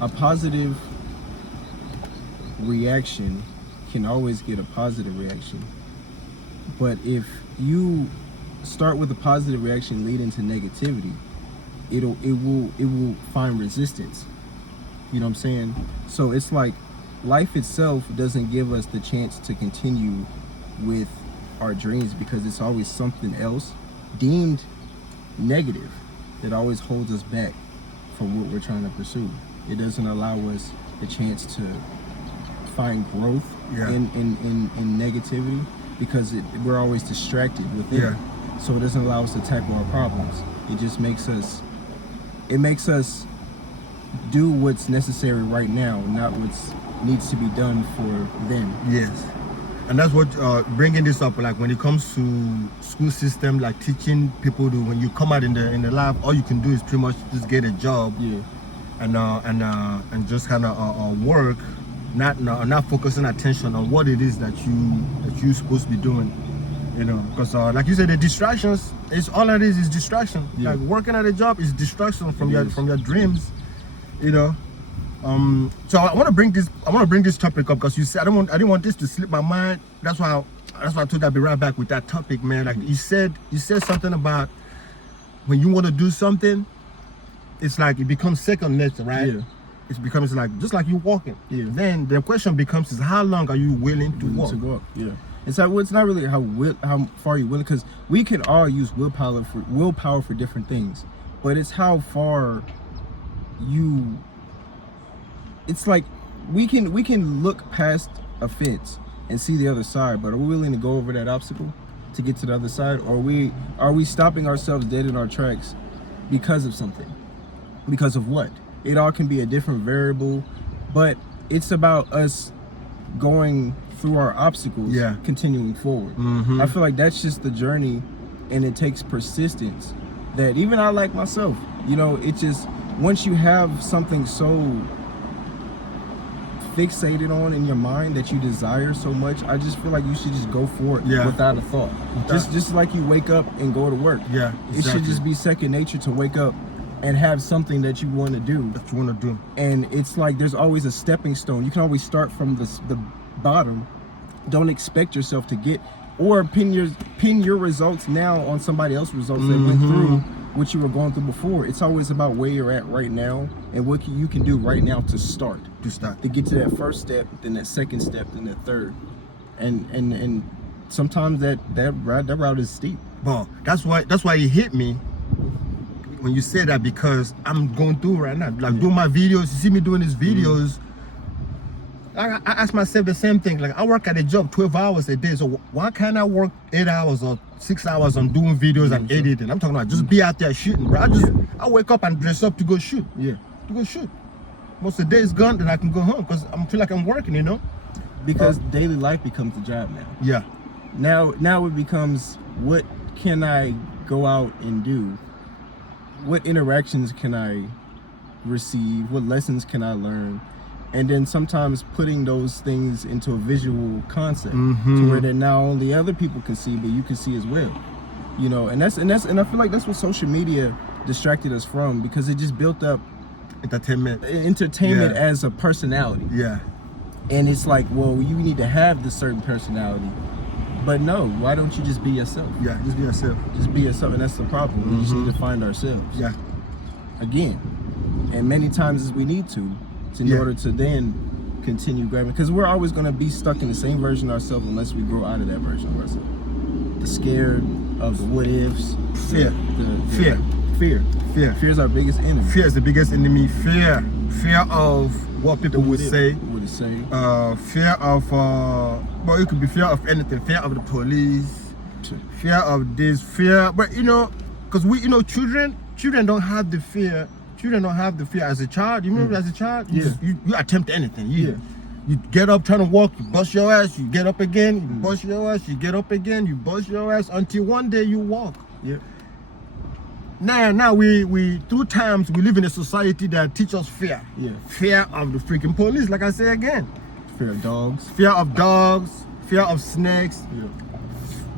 a positive reaction can always get a positive reaction. But if you start with a positive reaction leading to negativity, it will find resistance. You know what I'm saying? So it's like life itself doesn't give us the chance to continue with our dreams because it's always something else deemed negative that always holds us back from what we're trying to pursue. It doesn't allow us the chance to find growth in negativity because we're always distracted with it. So it doesn't allow us to tackle our problems. It just makes us do what's necessary right now, not what's needs to be done for them. Yes. And that's what bringing this up, like when it comes to school system, like teaching people to, when you come out in the lab, all you can do is pretty much just get a job, and just kind of work, not focusing attention on what it is that you're supposed to be doing, you know, because like you said, the distractions, it's all it is distraction. Like working at a job is distraction from your dreams, you know. So I want to bring this topic up because you said I didn't want this to slip my mind. That's why I told you I'd be right back with that topic, man. Like you said something about when you want to do something, it's like it becomes second nature, right? Yeah. It becomes like just like you walking. Yeah. Then the question becomes is how long are you willing to walk? Yeah. It's like, well, it's not really how far you're willing, because we can all use willpower for different things, but it's how far you. It's like we can look past a fence and see the other side, but are we willing to go over that obstacle to get to the other side? Or are we stopping ourselves dead in our tracks because of something? Because of what? It all can be a different variable, but it's about us going through our obstacles, continuing forward. I feel like that's just the journey, and it takes persistence that even I, like myself, you know, it just, once you have something so fixated on in your mind that you desire so much, I just feel like you should just go for it without a thought. Just like you wake up and go to work. Yeah, exactly. It should just be second nature to wake up and have something that you want to do. And it's like there's always a stepping stone. You can always start from the bottom. Don't expect yourself to get, or pin your results now on somebody else's results that went through what you were going through before. It's always about where you're at right now and what you can do right now to start. To get to that first step, then that second step, then that third. And sometimes that route is steep. Well, that's why it hit me when you said that, because I'm going through right now. Like doing my videos, you see me doing these videos. I ask myself the same thing. Like I work at a job 12 hours a day, so why can't I work 8 hours or 6 hours on doing videos and editing? I'm talking about just be out there shooting, bro. I wake up and dress up to go shoot. To go shoot. Most of the day is gone, then I can go home because I feel like I'm working, you know. Because daily life becomes the job now. Now it becomes, what can I go out and do? What interactions can I receive? What lessons can I learn? And then sometimes putting those things into a visual concept to where that now only other people can see, but you can see as well. You know, and I feel like that's what social media distracted us from, because it just built up entertainment as a personality. And it's like, well, you need to have this certain personality. But no, why don't you just be yourself? Just be yourself. Just be yourself, and that's the problem. We just need to find ourselves. Again, and many times as we need to in order to then continue grabbing, because we're always going to be stuck in the same version of ourselves unless we grow out of that version of ourselves. The scared of the what ifs. Fear is our biggest enemy. Fear is the biggest enemy. Fear of what people would say. Fear of well, it could be fear of anything. Fear of the police. Fear of this. Fear, but you know, because we, you know, children don't have the fear. Children don't have the fear as a child. You remember as a child, you attempt anything. You get up trying to walk, you bust your ass, you get up again, you bust your ass, you get up again, you bust your ass until one day you walk. Now we through times we live in a society that teach us fear. Fear of the freaking police, like I say again. Fear of dogs. Fear of snakes.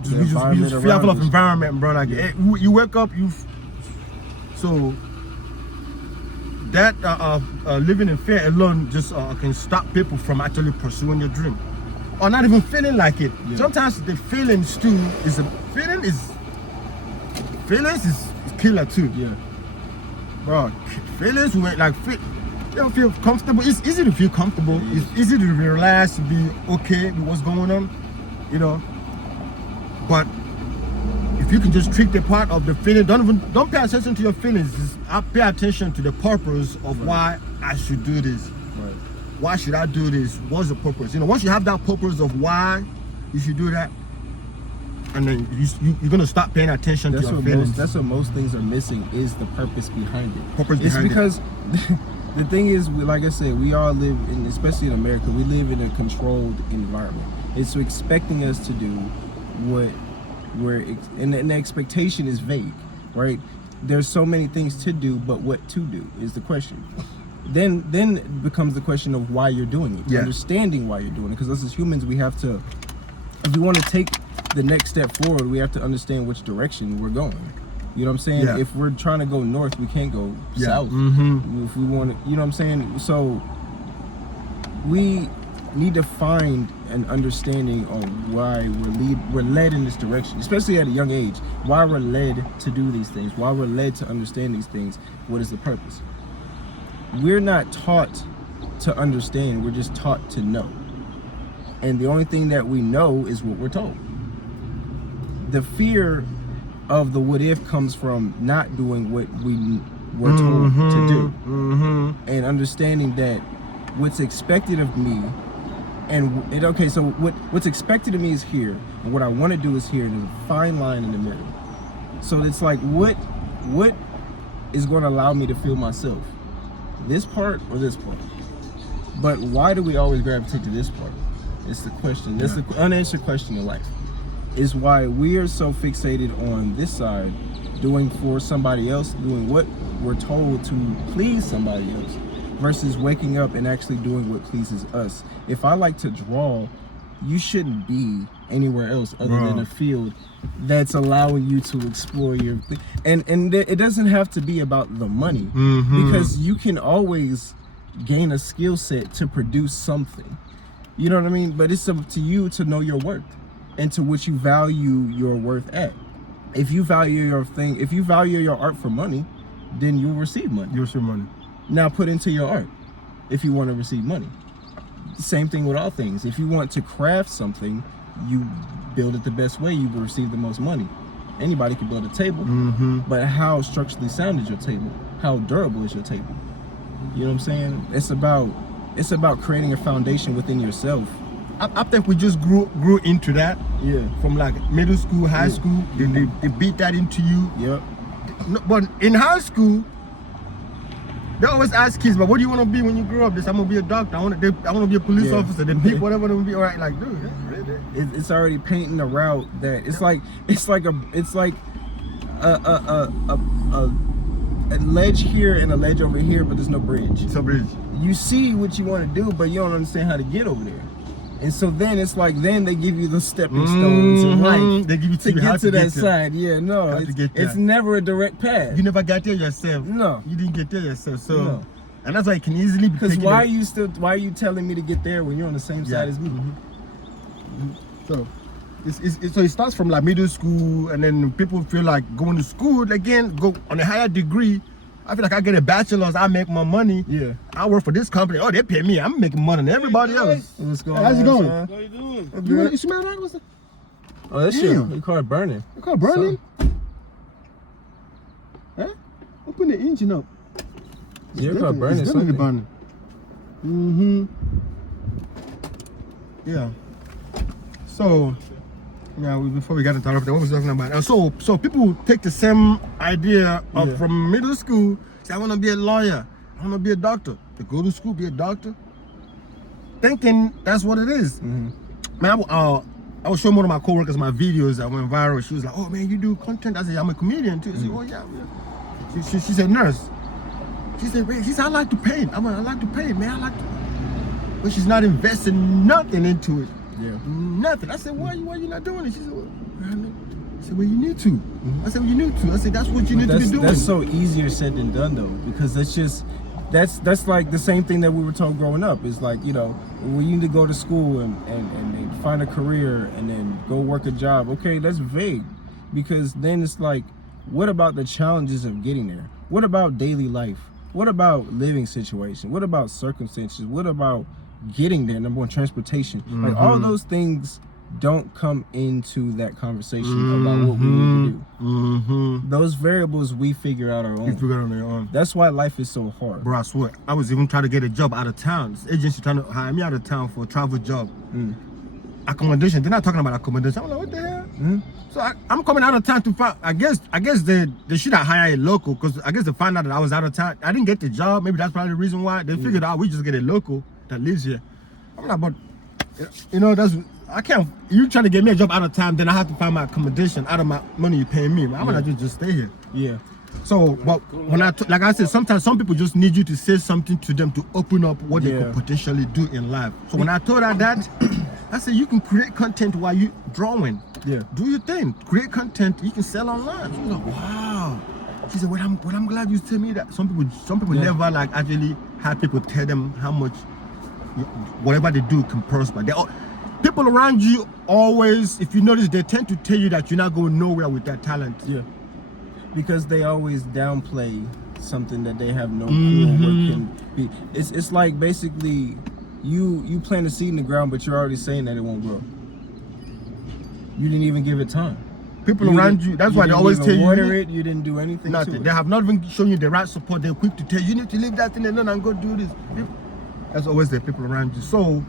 We just fearful of environment, bro. Like you wake up, so that living in fear alone just can stop people from actually pursuing your dream, or not even feeling like it. Yeah. Sometimes the feelings too feelings is killer too. Yeah. Bro, feelings you don't feel comfortable. It's easy to feel comfortable. Yeah. It's easy to relax, to be okay with what's going on, you know. But if you can just treat the part of the feeling, don't pay attention to your feelings. Just pay attention to the purpose of why I should do this. Right. Why should I do this? What's the purpose? You know, once you have that purpose of why you should do that, and then you're gonna stop paying attention to your feelings. That's what most things are missing, is the purpose behind it. Purpose It's behind it. because the thing is, like I said, we all live in, especially in America, we live in a controlled environment. It's expecting us to do what and the expectation is vague, right? There's so many things to do, but what to do is the question. Then it becomes the question of why you're doing it, Yeah. understanding why you're doing it. Because us as humans, we have to, if we want to take the next step forward, we have to understand which direction we're going. You know what I'm saying? Yeah. If we're trying to go north, we can't go Yeah. south. Mm-hmm. If we want to, you know what I'm saying? So we need to find an understanding on why we're led in this direction, especially at a young age. Why we're led to do these things, why we're led to understand these things. What is the purpose? We're not taught to understand, we're just taught to know. And the only thing that we know is what we're told. The fear of the what if comes from not doing what we were told to do. Mm-hmm. And understanding that what's expected of me, so what's expected of me is here, and what I want to do is here. There's a fine line in the middle. So it's like, what is going to allow me to feel myself? This part or this part? But why do we always gravitate to this part? It's the question. It's the unanswered question in life. Is why we are so fixated on this side, doing for somebody else, doing what we're told to please somebody else, versus waking up and actually doing what pleases us. If I like to draw, you shouldn't be anywhere else other than a field that's allowing you to explore your thing. And it doesn't have to be about the money, because you can always gain a skill set to produce something. You know what I mean? But it's up to you to know your worth and to what you value your worth at. If you value your art for money, then you'll receive money. You'll receive money. Now put into your art if you want to receive money. Same thing with all things. If you want to craft something, you build it the best way, you will receive the most money. Anybody can build a table, but how structurally sound is your table? How durable is your table? You know what I'm saying? It's about creating a foundation within yourself. I think we just grew into that. Yeah. From like middle school, high school, they beat that into you. Yep. No, but in high school, they always ask kids, but what do you want to be when you grow up? This, I'm gonna be a doctor. I want to be a police officer. They pick whatever they want to be. All right, like, dude, really? It's already painting a route that it's like a ledge here and a ledge over here, but there's no bridge. It's a bridge. You see what you want to do, but you don't understand how to get over there. And so then it's like, then they give you the stepping stones in life. They give you to get to that side. Yeah, no, How to get there. it's never a direct path. You never got there yourself. No. You didn't get there yourself. So, No. and that's why it can easily be. Because taken why away. are you telling me to get there when you're on the same side as me? So, so it starts from like middle school, and then people feel like going to school again, go on a higher degree. I feel like I get a bachelor's, I make more money. Yeah. I work for this company. Oh, they pay me. I'm making money than everybody else. What's going How's it on, going? son? How you doing? You smell that? What's that? Oh, that's Damn. your car burning. You call burning? Huh? Open the engine up. Your car burning It's definitely something. burning. Yeah. So, yeah, before we got into everything, what was I talking about? And so people take the same idea of from middle school, say, I want to be a lawyer, I want to be a doctor. They go to school, be a doctor, thinking that's what it is. Man, I was showing one of my coworkers my videos that went viral. She was like, oh man, you do content? I said, I'm a comedian too. She said, oh yeah. She's a nurse. She said, I like to paint. I like to paint, man. I like to. But she's not investing nothing into it. Yeah. Nothing. I said, why you not doing it? She said, well, I said, well, you need to. I said, well, you need to. I said, that's what you need to be doing. That's so easier said than done though, because that's just that's like the same thing that we were told growing up. It's like, you know, we need to go to school and find a career and then go work a job. Okay, that's vague, because then it's like, what about the challenges of getting there? What about daily life? What about living situation? What about circumstances? What about getting there? Number one, transportation. Like all those things don't come into that conversation about what we need to do. Those variables we figure out our own. You figure it on your own. That's why life is so hard. Bro, I swear, I was even trying to get a job out of town. This agency trying to hire me out of town for a travel job. Accommodation. They're not talking about accommodation. I'm like, what the hell? So I'm coming out of town to find. I guess they should have hired a local, because I guess they found out that I was out of town. I didn't get the job. Maybe that's probably the reason why. They figured out we just get a local that lives here. I'm like, but you know, I can't. You trying to get me a job out of town, then I have to find my accommodation out of my money you paying me. I'm gonna just stay here. Yeah. So, but when like I said, sometimes some people just need you to say something to them to open up what they could potentially do in life. So when I told her that, I said, you can create content while you drawing. Yeah. Do your thing. Create content you can sell online. She was like, wow. She said, well, I'm glad you tell me that. Some people never like actually have people tell them how much whatever they do can prosper. People around you always, if you notice, they tend to tell you that you're not going nowhere with that talent. Yeah. Because they always downplay something that they have no clue what can be. It's like basically you plant a seed in the ground, but you're already saying that it won't grow. You didn't even give it time. People around you, that's why they always tell you. Water it, you didn't do anything. Nothing. To it. They have not even shown you the right support. They're quick to tell you, you need to leave that thing alone and go do this. That's always the people around you. So,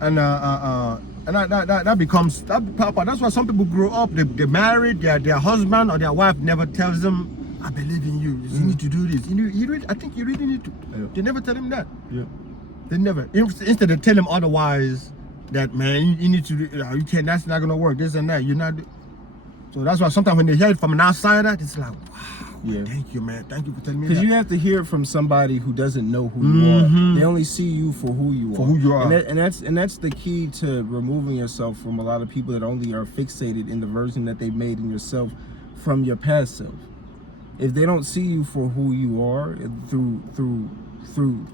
and that becomes that part. That's why some people grow up. They married. Their husband or their wife never tells them, "I believe in you. You need to do this." I think you really need to. Yeah. They never tell them that. Yeah. They never. Instead, they tell them otherwise. That man, you need to. You can't. That's not gonna work. This and that. You're not. So that's why sometimes when they hear it from an outsider, it's like, wow. Yeah. Thank you, man. Thank you for telling me that. Because you have to hear it from somebody who doesn't know who you are. They only see you for who you are. For who you are. And that's the key to removing yourself from a lot of people that only are fixated in the version that they've made in yourself from your past self. If they don't see you for who you are through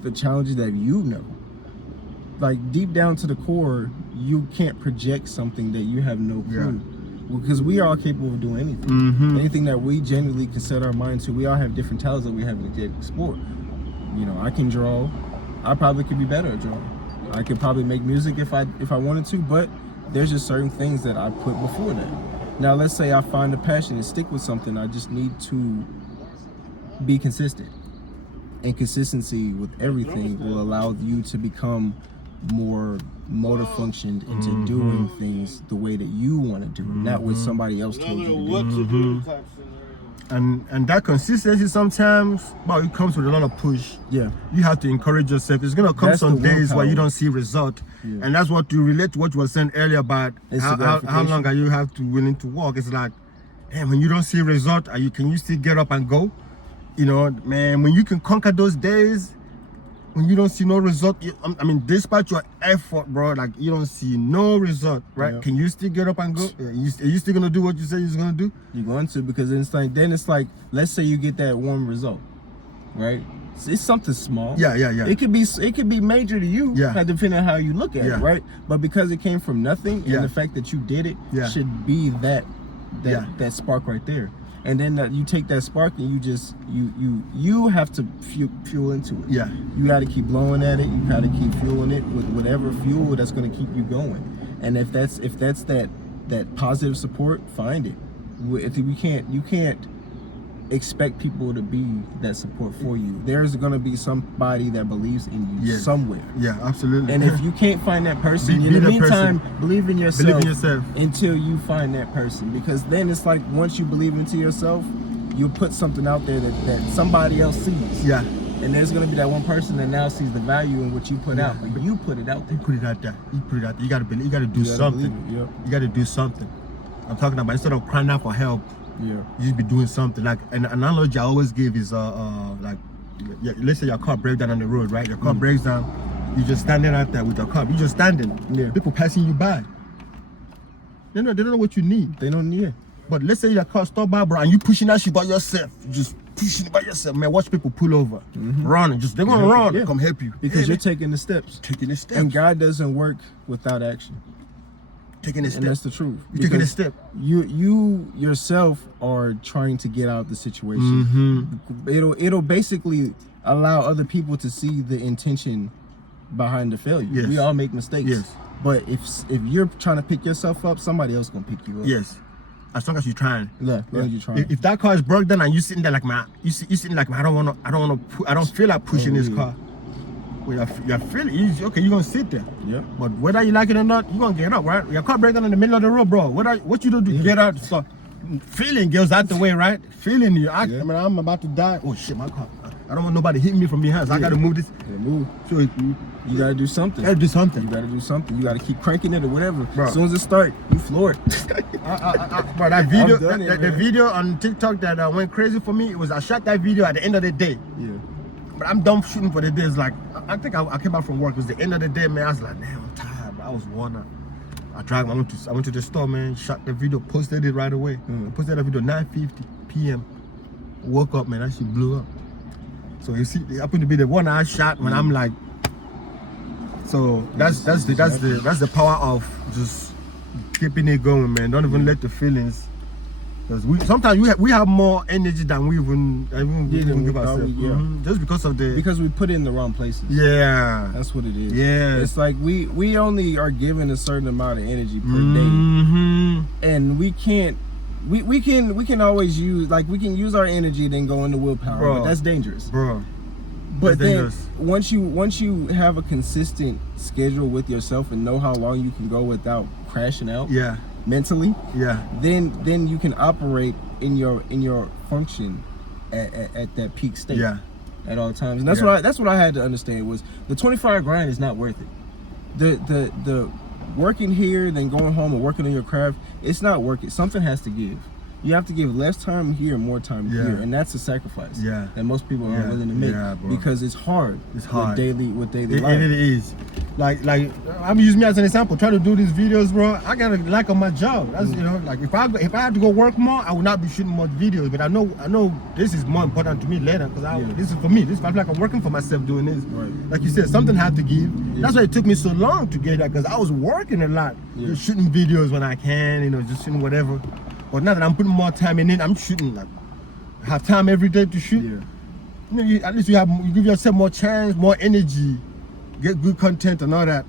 the challenges that you know, like deep down to the core, you can't project something that you have no clue. Yeah. Because we are all capable of doing anything. Anything that we genuinely can set our mind to. We all have different talents that we haven't yet explored. You know, I can draw. I probably could be better at drawing. I could probably make music if I wanted to, but there's just certain things that I put before that. Now, let's say I find a passion and stick with something. I just need to be consistent. And consistency with everything will allow you to become more motor functioned into doing things the way that you want to do, not what somebody else told you to do. And that consistency sometimes, well, it comes with a lot of push. Yeah. You have to encourage yourself. It's gonna come some days where you don't see result. Yeah. And that's what to relate to what you were saying earlier about how long are you have to willing to walk. It's like, damn, when you don't see result, can you still get up and go? You know, man, when you can conquer those days, when you don't see no result, I mean, despite your effort, bro, like you don't see no result, right? Yeah. Can you still get up and go? Are you still gonna do what you say you're gonna do? You're going to, because it's like, let's say you get that one result, right? It's something small. Yeah. It could be major to you, depending on how you look at it, right? But because it came from nothing, and the fact that you did it should be that spark right there. And then you take that spark and you have to fuel into it. Yeah. You got to keep blowing at it. You got to keep fueling it with whatever fuel that's going to keep you going. And if that's that positive support, find it. You can't expect people to be that support for you. There's going to be somebody that believes in you somewhere. Yeah, absolutely. And if you can't find that person, in the meantime, believe in yourself until you find that person. Because then it's like, once you believe into yourself, you put something out there that somebody else sees. Yeah. And there's going to be that one person that now sees the value in what you put out. But you put it out there. You put it out there. You got to believe. You got to do something. You got to do something. I'm talking about, instead of crying out for help, you should be doing something. Like an analogy I always give is like, let's say your car breaks down on the road, right? Your car breaks down, you're just standing out there with your car. You're just standing. Yeah. People passing you by. They don't know what you need. They don't need it. But let's say your car stop by, bro, and you pushing that shit by yourself. You just pushing it by yourself, man. Watch people pull over, Mm-hmm. run, they're gonna run, Yeah. come help you Because Yeah, you're man. taking the steps. taking a step, And God doesn't work without action. taking a step. And that's the truth. You're taking a Because step. You yourself are trying to get out of the situation. Mm-hmm. It'll basically allow other people to see the intention behind the failure. Yes. We all make mistakes. Yes. But if you're trying to pick yourself up, somebody else gonna pick you up. Yes, as long as you're trying. Yeah, as long as you're trying. If that car is broke down and you sitting there like, man, you sitting like, man, I don't feel like pushing this yeah. car. Well, you're feeling, okay, you're gonna sit there. Yeah. But whether you like it or not, you're gonna get up, right? Your car break down in the middle of the road, bro. What you do, get out, start feeling goes out the way, right? Feeling you. I mean, I'm about to die. Oh shit, my car. I don't want nobody hitting me from behind, so I gotta move this. Yeah, move. So You gotta do something. gotta do something. You gotta do something. You gotta keep cranking it or whatever. Bro. As soon as it start, you floor it. But that video, I've done it, the man. video on TikTok that went crazy for me, it was I shot that video at the end of the day. Yeah. But I'm done shooting for the day. It's like, I think I came back from work. It was the end of the day, man. I was like, damn, I'm tired, bro. I was worn out. I went to the store, man, shot the video, posted it right away. Posted that video 9:50 p.m. Woke up, man, that shit blew up. So you see, it happened to be the one I shot when I'm like, so that's the power of just keeping it going, man. Don't even let the feelings. Because sometimes we have more energy than we even give thought ourselves. we- yeah. Just because of the Because we put it in the wrong places. yeah. That's what it is. Yeah. It's like we only are given a certain amount of energy per day. Mm-hmm. And we can't we can always use we can use our energy then go into willpower. Bro. But that's dangerous. Bro. But That's then dangerous. once you have a consistent schedule with yourself and know how long you can go without crashing out Yeah. mentally, Yeah. then you can operate in your function at that peak state. Yeah. At all times. And that's Yeah. that's what I had to understand was the 24-hour grind is not worth it. The working here then going home and working on your craft, it's not worth it. Something has to give. You have to give less time here and more time Yeah. here, and that's a sacrifice Yeah. that most people Yeah. aren't willing to make Yeah, bro. because it's hard. It's hard. with daily It life. is. Like I'm using me as an example. Trying to do these videos, bro. I gotta like on my job. That's you know, like if I had to go work more, I would not be shooting more videos. But I know this is more important to me later because this is for me. This I feel like I'm working for myself doing this. Right. Like you said, something had to give. That's why it took me so long to get that because I was working a lot, Yeah. just shooting videos when I can, just shooting whatever. But now that I'm putting more time in it, I'm shooting like have time every day to shoot. Yeah. At least you give yourself more chance, more energy, get good content and all that.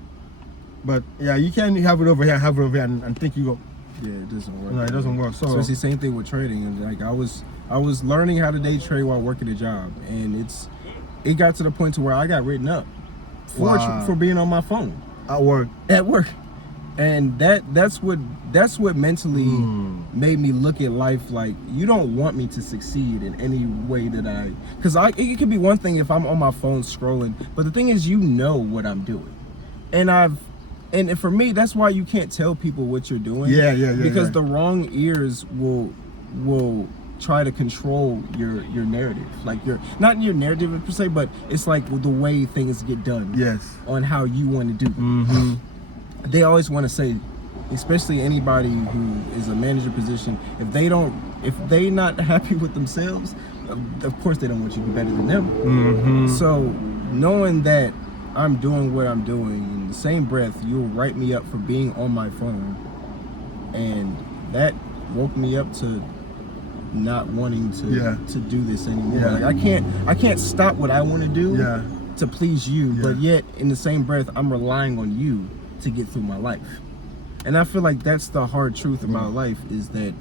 But yeah, you can't have it over here and think you go. Yeah, it doesn't work. No, it doesn't work. So it's the same thing with trading. And like I was learning how to day trade while working a job, and it got to the point to where I got written up for being on my phone at work. at work, and that's what mentally made me look at life like you don't want me to succeed in any way that because it could be one thing if I'm on my phone scrolling, but the thing is what I'm doing, and for me that's why you can't tell people what you're doing. Yeah. Because the wrong ears will try to control your narrative, like not your narrative per se, but it's like the way things get done. Yes. On how you want to do them. They always want to say, especially anybody who is a manager position, if they not happy with themselves, of course they don't want you to be better than them. So knowing that I'm doing what I'm doing, in the same breath you'll write me up for being on my phone, and that woke me up to not wanting to do this anymore. Yeah. Like I can't stop what I want to do Yeah. to please you, Yeah. but yet in the same breath I'm relying on you to get through my life. And I feel like that's the hard truth about life, is that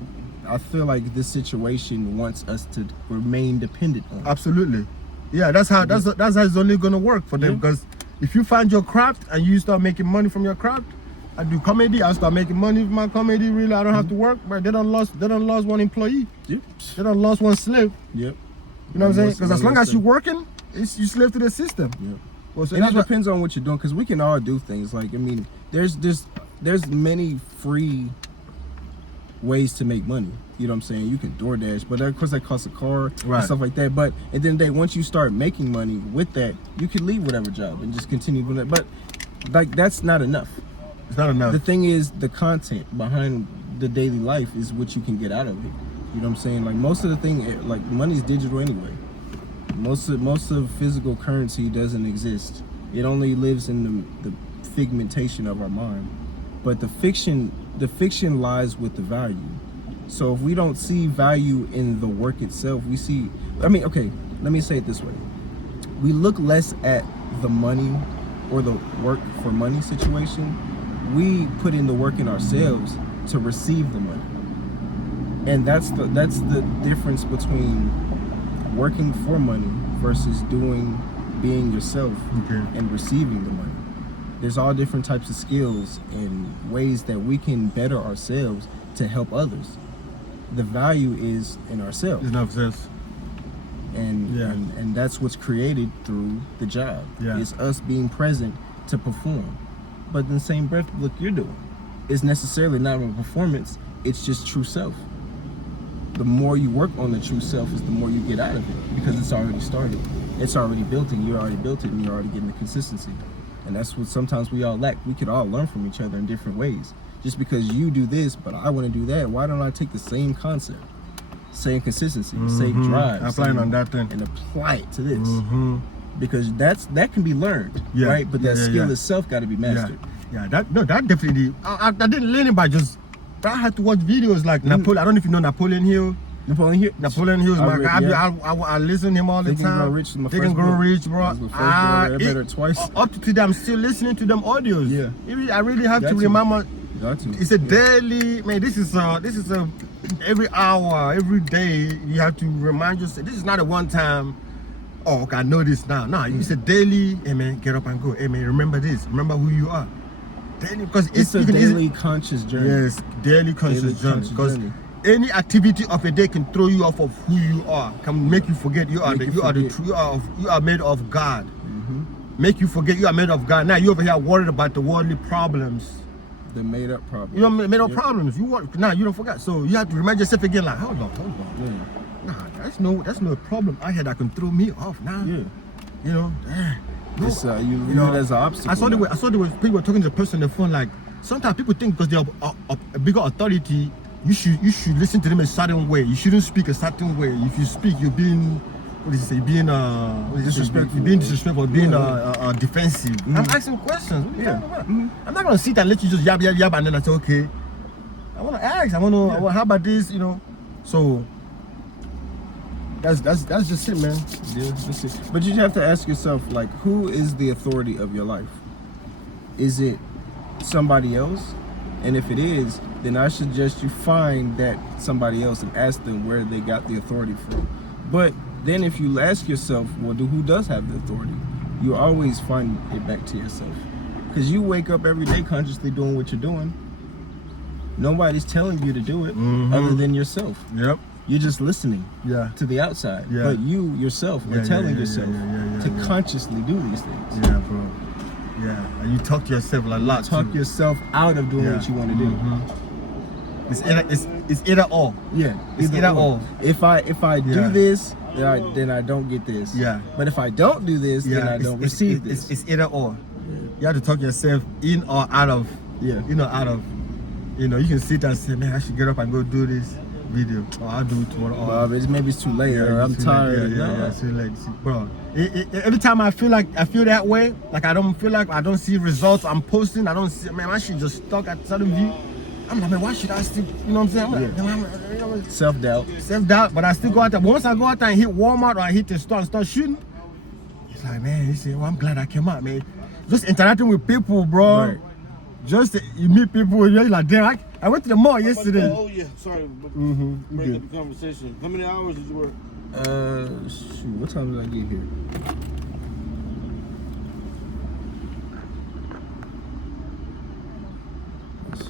I feel like this situation wants us to remain dependent on it. Absolutely. Yeah, that's how it's only gonna work for them. Yeah. Because if you find your craft and you start making money from your craft, I do comedy, I start making money with my comedy, really I don't have to work, but they don't lost one employee. Yep. They don't lost one slave. Yep. You know what I'm saying? Lost Because as one long as slave. you're working, you slave to the system. Yep. Well, so And it that's what- depends on what you're doing, because we can all do things. Like, I mean, there's many free ways to make money. You know what I'm saying? You can DoorDash, but of course that costs a car and Right. stuff like that. But at the end of the day, once you start making money with that, you can leave whatever job and just continue doing that. But like that's not enough. it's not enough. The thing is, the content behind the daily life is what you can get out of it. You know what I'm saying? Like most of the thing, like money's digital anyway. Most of physical currency doesn't exist. It only lives in the figmentation of our mind. But the fiction lies with the value. So if we don't see value in the work itself, let me say it this way. We look less at the money or the work for money situation. We put in the work in ourselves to receive the money. And that's the difference between working for money versus being yourself and receiving the money. There's all different types of skills and ways that we can better ourselves to help others. The value is in ourselves. It's not this. And that's what's created through the job. Yeah. It's us being present to perform. But in the same breath, look, you're doing. It's necessarily not a performance, it's just true self. The more you work on the true self is the more you get out of it, because it's already started. It's already built and you already built it and you're already getting the consistency. And that's what sometimes we all lack. We could all learn from each other in different ways. Just because you do this, but I want to do that, why don't I take the same concept, same consistency, same drive, applying on that thing, and apply it to this? Because that can be learned, right? But that skill itself got to be mastered. That definitely. I didn't learn it by just. But I had to watch videos like Napoleon. I don't know if you know Napoleon Hill. Napoleon Hill is my guy. I listen to him all the time. They Can Grow Rich, bro. I read it twice. Up to today, I'm still listening to them audios. Yeah, I really have to remember. Got to. It's a daily, man. This is a every hour, every day. You have to remind yourself. This is not a one time. Oh, okay, I know this now. No, it's a daily. Hey man, get up and go. Hey man, remember this. Remember who you are. Daily, because it's a daily conscious journey. Yes, daily conscious journey. Because any activity of a day can throw you off of who you are. Can make you forget you are made of God. Make you forget you are made of God. Now you over here worried about the worldly problems. The made up problems. You know, made up problems. Now you don't forget. So you have to remind yourself again, like, hold on. Nah, that's no problem I had that can throw me off now. Yeah. You know, it's, you know, it as an obstacle. I saw the way people were talking to the person on the phone. Like sometimes people think because they're a bigger authority, you should listen to them a certain way. You shouldn't speak a certain way. If you speak, you're being disrespectful. Being disrespectful, being defensive. I'm asking questions. What are you talking about? I'm not gonna sit and let you just yab and then I say, okay. I wanna ask. How about this? You know. So that's just it, man. Yeah, that's it. But you have to ask yourself, like, who is the authority of your life? Is it somebody else? And if it is, then I suggest you find that somebody else and ask them where they got the authority from. But then if you ask yourself, well, who does have the authority? You always find it back to yourself. Because you wake up every day consciously doing what you're doing. Nobody's telling you to do it other than yourself. Yep. You're just listening to the outside. But you yourself are telling yourself to consciously do these things. Yeah, bro. Yeah. And you talk to yourself a lot. Talk yourself out of doing what you want to do. It's either or. Yeah. It's either or. If I do this, then I don't get this. Yeah. But if I don't do this, then I don't receive this. It's either or. You have to talk yourself in or out of. In or out of. You know, you can sit and say, man, I should get up and go do this video, or I'll do it tomorrow. Maybe it's too late, or I'm tired. It's too late. Bro, every time I feel that way, like I don't see results I'm posting, I don't see, man, I should just stuck at certain view. I'm like, man, why should I still, you know what I'm saying? Self-doubt, but I still go out there. Once I go out there and hit Walmart or I hit the store and start shooting, it's like, man, you say, well, I'm glad I came out, man. Just interacting with people, bro. Right. Just you meet people, you're like, damn, I went to the mall yesterday. Oh yeah, sorry. Break up the conversation. How many hours did you work? Shoot, what time did I get here?